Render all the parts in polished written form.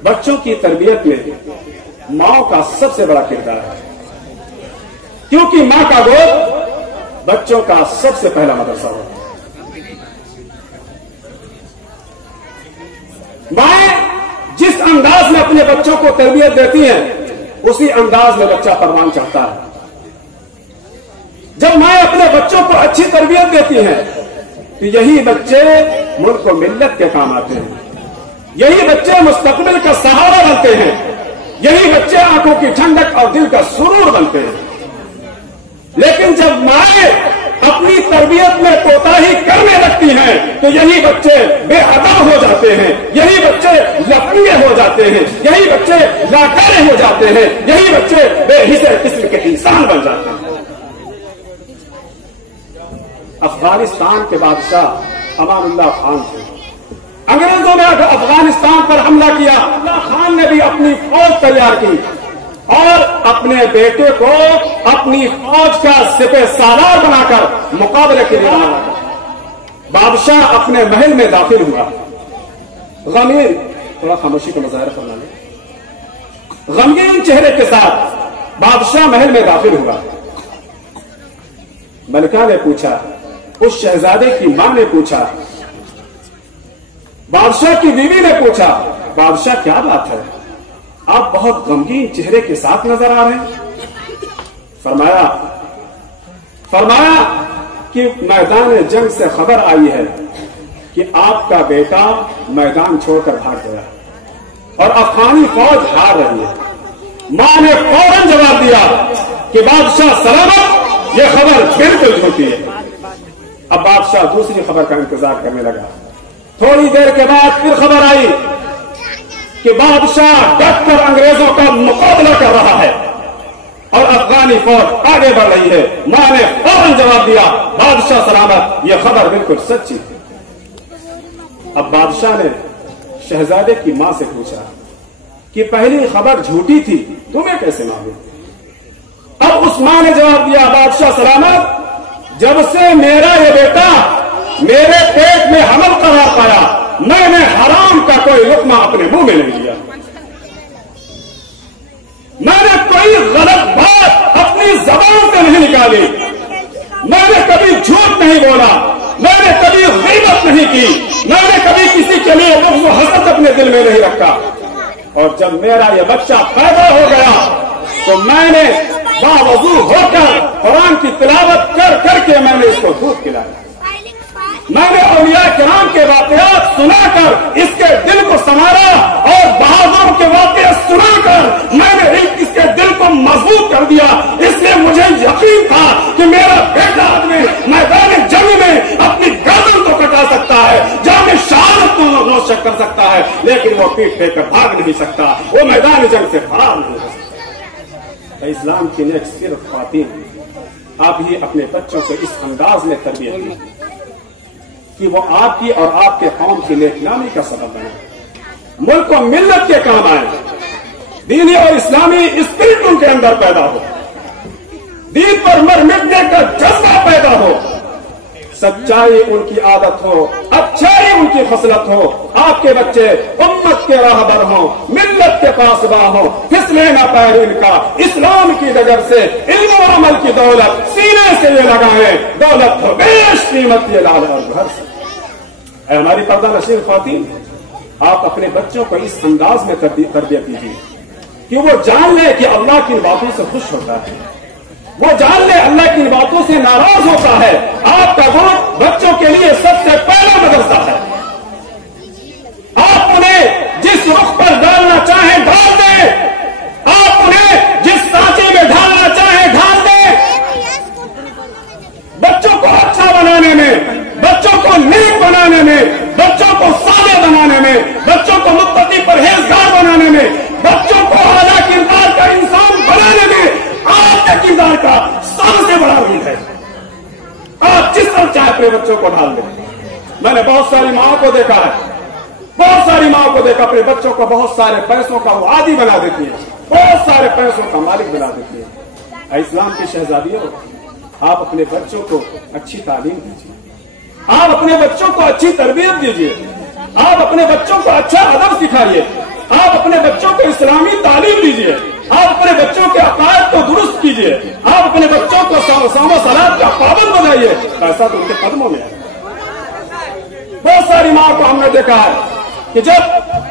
बच्चों की तरबियत में माँ का सबसे बड़ा किरदार है, क्योंकि माँ का गोद बच्चों का सबसे पहला मदरसा होता है। माएं जिस अंदाज में अपने बच्चों को तरबियत देती हैं, उसी अंदाज में बच्चा परवान चाहता है। जब माएं अपने बच्चों को अच्छी तरबियत देती हैं, तो यही बच्चे मुल्क और मिल्लत के काम आते हैं, यही बच्चे मुस्तकबिल का सहारा बनते हैं, यही बच्चे आंखों की ठंडक और दिल का सुरूर बनते हैं। लेकिन जब माएं अपनी तरबियत में कोताही करने लगती हैं, तो यही बच्चे बेअदा हो जाते हैं, यही बच्चे लफंगे हो जाते हैं, यही बच्चे लाचार हो जाते हैं, यही बच्चे बेहिस्से किस्म के इंसान बन जाते हैं। अफगानिस्तान के बादशाह अमानुल्लाह खान थे। अंग्रेजों ने अफगानिस्तान पर हमला किया, अल्लाह खान ने भी अपनी फौज तैयार की और अपने बेटे को अपनी फौज का सिपह सालार बनाकर मुकाबले के लिए बनाया। बादशाह अपने महल में दाखिल हुआ। गमीर, थोड़ा खामोशी का मुजाहरा करना ले। गमगीन चेहरे के साथ बादशाह महल में दाखिल हुआ। मलिका ने पूछा, उस शहजादे की मां ने पूछा, बादशाह की बीवी ने पूछा, बादशाह क्या बात है, आप बहुत गमगीन चेहरे के साथ नजर आ रहे हैं? फरमाया कि मैदान जंग से खबर आई है कि आपका बेटा मैदान छोड़कर भाग गया और अफगानी फौज हार रही है। मां ने फौरन जवाब दिया कि बादशाह सलामत, यह खबर बिल्कुल झूठी है। अब बादशाह दूसरी खबर का इंतजार करने लगा। थोड़ी देर के बाद फिर खबर आई कि बादशाह डटकर अंग्रेजों का मुकाबला कर रहा है और अफगानी फौज आगे बढ़ रही है। मां ने फौरन जवाब दिया, बादशाह सलामत, यह खबर बिल्कुल सच्ची है। अब बादशाह ने शहजादे की मां से पूछा कि पहली खबर झूठी थी, तुम्हें कैसे मालूम? अब उस मां ने जवाब दिया, बादशाह सलामत, जब से मेरा ये बेटा मेरे पेट में हमल करार पाया, मैंने हराम का कोई लुकमा अपने मुंह में नहीं लिया, मैंने कोई गलत बात अपनी जबान से नहीं निकाली, मैंने कभी झूठ नहीं बोला, मैंने कभी गीबत नहीं की, मैंने कभी किसी के लिए बुग़्ज़ व हसद अपने दिल में नहीं रखा। और जब मेरा ये बच्चा पैदा हो गया तो मैंने बावजू होकर कुरान की तिलावत कर करके मैंने इसको दूध पिलाया। मैंने औलिया किराम के वाक़यात सुनाकर इसके दिल को संवारा और बहादुरों के वाक़यात सुनाकर मैंने इसके दिल को मजबूत कर दिया। इसलिए मुझे यकीन था कि मेरा बेटा आदमी मैदान जंग में अपनी गर्दन को कटा सकता है, जाने शहादत को रोशन कर सकता है, लेकिन वो पीठ फेंकर भाग नहीं सकता, वो मैदान जंग से फरार नहीं हो सकता। इस्लाम की नेक्स्ट सिर्फ ख्वातीन, आप ही अपने बच्चों को इस अंदाज में तरबियत दी कि वो आपकी और आपके कौम की नेकनामी का सबब बने, मुल्क और मिल्लत के काम आए, दीनी और इस्लामी स्पिरिट उनके अंदर पैदा हो, दीन पर मर मिटने का जज्बा पैदा हो, सच्चाई उनकी आदत हो, अच्छाई उनकी खसलत हो, आपके बच्चे उम्मत के राहबर हो, मिल्लत के पासबा हो, फिसले न पैर इनका, इस्लाम की डगर से इल्म और अमल की दौलत सीने से ये लगाएं, दौलत हो बेश कीमत ये लाल और घर से। हमारी पर्दा नशीन ख्वातीन, आप अपने बच्चों को इस अंदाज में तरबियत दीजिए कि वो जान ले कि अल्लाह की बातों से खुश होता है, वो जान ले अल्लाह की बातों से नाराज होता है। आपका वक्त बच्चों के लिए सबसे पहला मदरसा है। आप उन्हें जिस रुख पर डालना चाहें डाल दें, आप उन्हें जिस सांचे में ढालना चाहें ढाल दें। बच्चों को अच्छा बनाने में, बच्चों को नेक बनाने में, बच्चों को सादे बनाने में, बच्चों को मुत्तकी परहेजगार बनाने में, बच्चों को आला किरदार का इंसान बनाने में आपके किरदार का सबसे बड़ा रोल है। आप जिस तरह चाहे अपने बच्चों को ढाल दें। मैंने बहुत सारी माओं को देखा है, बहुत सारी माओं को देखा अपने बच्चों को बहुत सारे पैसों का वो आदी बना देती है, बहुत सारे पैसों का मालिक बना देती है। इस्लाम की शहजादियों, आप अपने बच्चों को अच्छी तालीम दीजिए, आप अपने बच्चों को अच्छी तरबियत दीजिए, आप अपने बच्चों को अच्छा अदब सिखाइए, आप अपने इस्लामी तालीम दीजिए, आप अपने बच्चों के अकायद को दुरुस्त कीजिए, आप अपने बच्चों को सामो सलात का पाबंद बनाइए। पैसा तो उनके कदमों में है। बहुत सारी माँ को हमने देखा है कि जब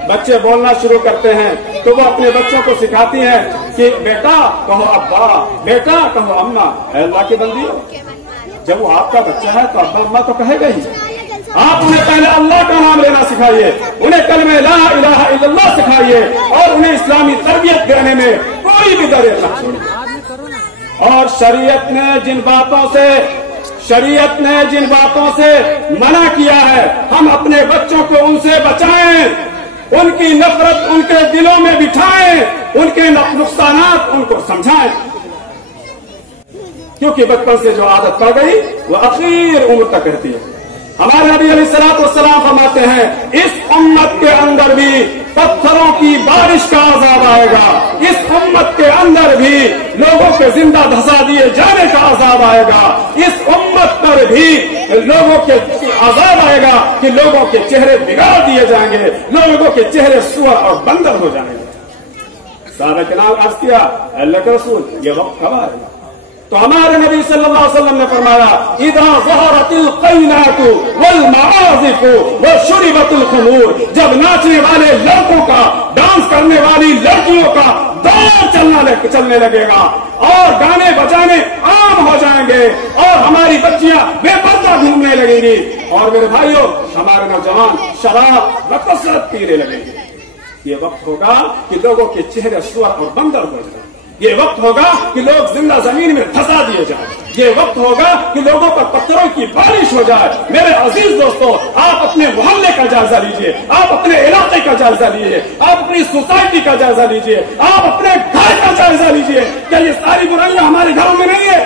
बच्चे बोलना शुरू करते हैं तो वो अपने बच्चों को सिखाती हैं कि बेटा कहो अब्बा, बेटा कहो अम्मा। अल्लाह की बंदी हो, जब वो आपका बच्चा है तो अब्बा अम्मा तो कहेगा ही। आप उन्हें पहले अल्लाह का नाम लेना सिखाइए, उन्हें कलमे ला इलाहा इल्लल्लाह सिखाइए और उन्हें इस्लामी तरबियत देने में कोई भी दरेर न छोड़िए। और शरीयत ने जिन बातों से मना किया है, हम अपने बच्चों को उनसे बचाएं, उनकी नफरत उनके दिलों में बिठाएं, उनके नुकसानात उनको समझाएं, क्योंकि बचपन से जो आदत पड़ गई वो आखिर उम्र तक रहती है। हमारे नबी अलैहिस्सलातु वस्सलाम फरमाते हैं, इस उम्मत के अंदर भी पत्थरों की बारिश का अज़ाब आएगा, इस उम्मत के अंदर भी लोगों के जिंदा धंसा दिए जाने का अज़ाब आएगा, इस उम्मत पर भी लोगों के अज़ाब आएगा कि लोगों के चेहरे बिगाड़ दिए जाएंगे, लोगों के चेहरे सुअर और बंदर हो जाएंगे। साहबा के नाम अर्ज किया, अल्लाह के रसूल ये वक्त कब आएगा? तो हमारे नबी सल्लल्लाहु अलैहि वसल्लम ने फरमाया, इदा ज़हरतिल क़ैनातु वल मआज़िफ़ु व शुरिबतिल ख़ुमूर, जब नाचने वाले लड़कों का, डांस करने वाली लड़कियों का दौर चलने लगेगा और गाने बजाने आम हो जाएंगे और हमारी बच्चियां बेपर्दा घूमने लगेंगी और मेरे भाइयों हमारे नौजवान शराब व कसरत पीने लगेंगे। ये वक्त होगा कि लोगों के चेहरे सुअर और बंदर हो जाए, ये वक्त होगा कि लोग जिंदा जमीन में धंसा दिए जाएं, ये वक्त होगा कि लोगों पर पत्थरों की बारिश हो जाए। मेरे अजीज दोस्तों, आप अपने मोहल्ले का जायजा लीजिए, आप अपने इलाके का जायजा लीजिए, आप अपनी सोसाइटी का जायजा लीजिए, आप अपने घर का जायजा लीजिए। क्या ये सारी बुराइयां हमारे घरों में नहीं है?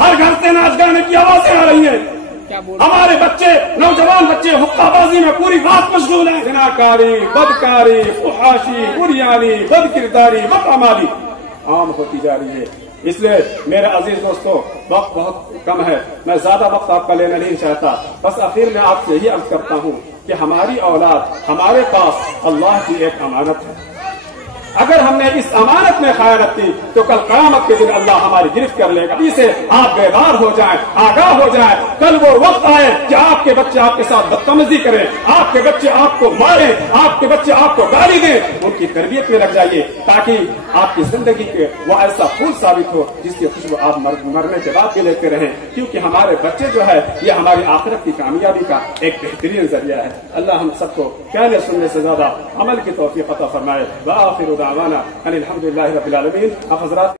हर घर से नाच गाने की आवाजें आ रही है, हमारे बच्चे, नौजवान बच्चे हुक्काबाजी में पूरी रात मशगूल है। जिनाकारी, बदकारी, फुहाशी, बुरियानी, बदकिरदारी, बदअमाली आम होती जा रही है। इसलिए मेरे अजीज दोस्तों, वक्त बहुत कम है, मैं ज्यादा वक्त आपका लेना नहीं चाहता। बस आखिर में आपसे यही अर्ज करता हूँ कि हमारी औलाद हमारे पास अल्लाह की एक अमानत है। अगर हमने इस अमानत में खयानत की तो कल क़यामत के दिन अल्लाह हमारी गिरफ्त कर लेगा। इसे आप बेदार हो जाएं, आगाह हो जाएं। कल वो वक्त आए कि आपके बच्चे आपके साथ बदतमीजी करें, आपके बच्चे आपको मारें, आपके बच्चे आपको गाली दें, उनकी तरबियत में लग जाइए ताकि आपकी जिंदगी के वो ऐसा फूल साबित हो जिसकी खुशबू आप मरने के बाद भी लेते रहें, क्योंकि हमारे बच्चे जो है ये हमारी आखिरत की कामयाबी का एक बेहतरीन जरिया है। अल्लाह हम सबको कहने सुनने से ज्यादा अमल की तौफीक अता फरमाए। व आखिर दावाना अनिल हम्दुलिल्लाहि रब्बिल आलमीन। आप हज़रात